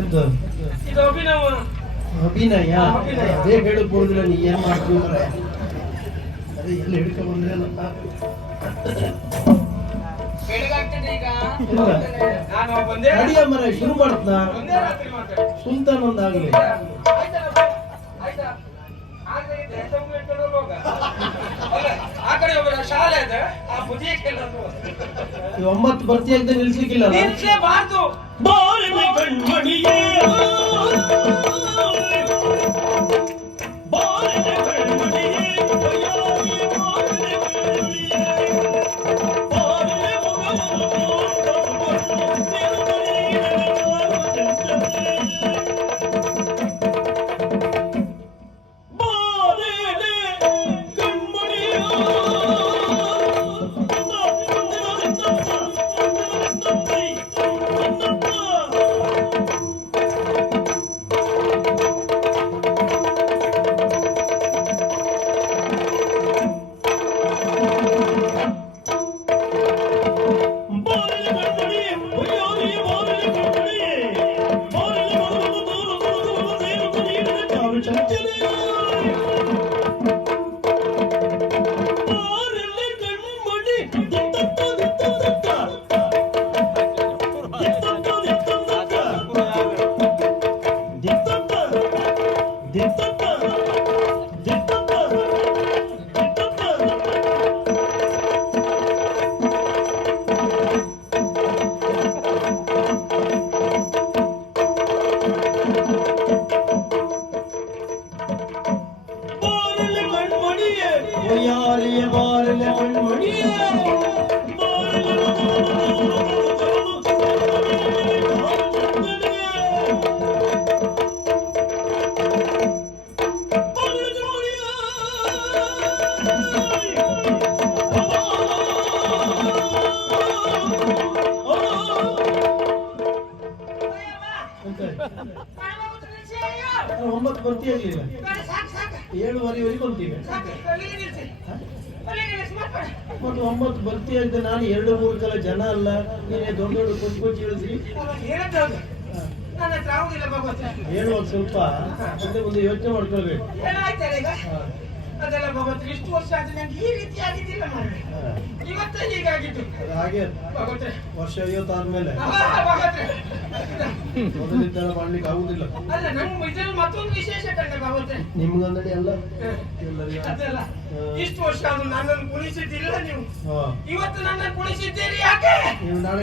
ಇದು ಅಭಿನಯ ಅದೇ ಹೇಳಕ್ ಬರುದಿಲ್ಲ. ನೀ ಏನ್ ಮಾಡ್ತೀವಿ ಮರ ಅದೇ ಎಲ್ಲಿ ಹಿಡ್ಕೊಂಡ್ ಬಂದ್ರಲ್ಲಪ್ಪ. ಅಡಿಯ ಮರ ಶುರು ಮಾಡ್ತನ ಸುಲ್ತಾನೊಂದಾಗಲಿ. ಒಂಬತ್ತು ಬರ್ತಿ ಅಂತ ನಿಲ್ಸ್ಲಿಕ್ಕಿಲ್ಲ. ಒಂಬತ್ತು ಬರ್ತಿ ಆಗಲಿಲ್ಲ, 7:15ವರೆಗೆ ಬರ್ತೀವಿ. ಮತ್ತು 9 ಬರ್ತಿ ಆಗಿದ್ದೆ. ನಾನು 2-3 ಕಾಲ ಜನ ಅಲ್ಲ, ನೀನೇ ದೊಡ್ಡ ದೊಡ್ಡ ಕೊಚ್ಚಿ ಹೇಳಿದ್ರಿ. ಹೇಳುವಾಗ ಸ್ವಲ್ಪ ಮುಂದೆ ಯೋಚನೆ ಮಾಡ್ಕೊಳ್ಬೇಕು. ಅದೆಲ್ಲ ಭಗವಂತ ಇಷ್ಟು ವರ್ಷ ಆದ್ರೆ ನಂಗೆ ಈ ರೀತಿ ಆಗಿದ್ದಿಲ್ಲ ಮಾರ್ರೆ. ಇವತ್ತೇ ಹೀಗಾಗಿತ್ತು. ಹಾಗೆ ಭಗವಂತ ವರ್ಷ 50 ಆದ್ಮೇಲೆ ಮೊದಲಿದ್ದೆಲ್ಲ ಮಾಡ್ಲಿಕ್ಕೆ ಆಗುದಿಲ್ಲ. ಅಲ್ಲ ನಂಗೆ ಇದ್ರಲ್ಲಿ ಮತ್ತೊಂದು ವಿಶೇಷ ಕಂಡೆ ಭಗವಂತ. ನಿಮ್ಗಂದಡಿ ಅಲ್ಲ ಅದೆಲ್ಲ ಇಷ್ಟು ವರ್ಷ ಆದ್ರೂ ನನ್ನನ್ನು ಕುಣಿಸಿದ್ದಿಲ್ಲ ನೀವು. ಇವತ್ತು ನನ್ನ ಕುಣಿಸಿದ್ದೀರಿ ಯಾಕೆ? ನೀವು ನಾಳೆ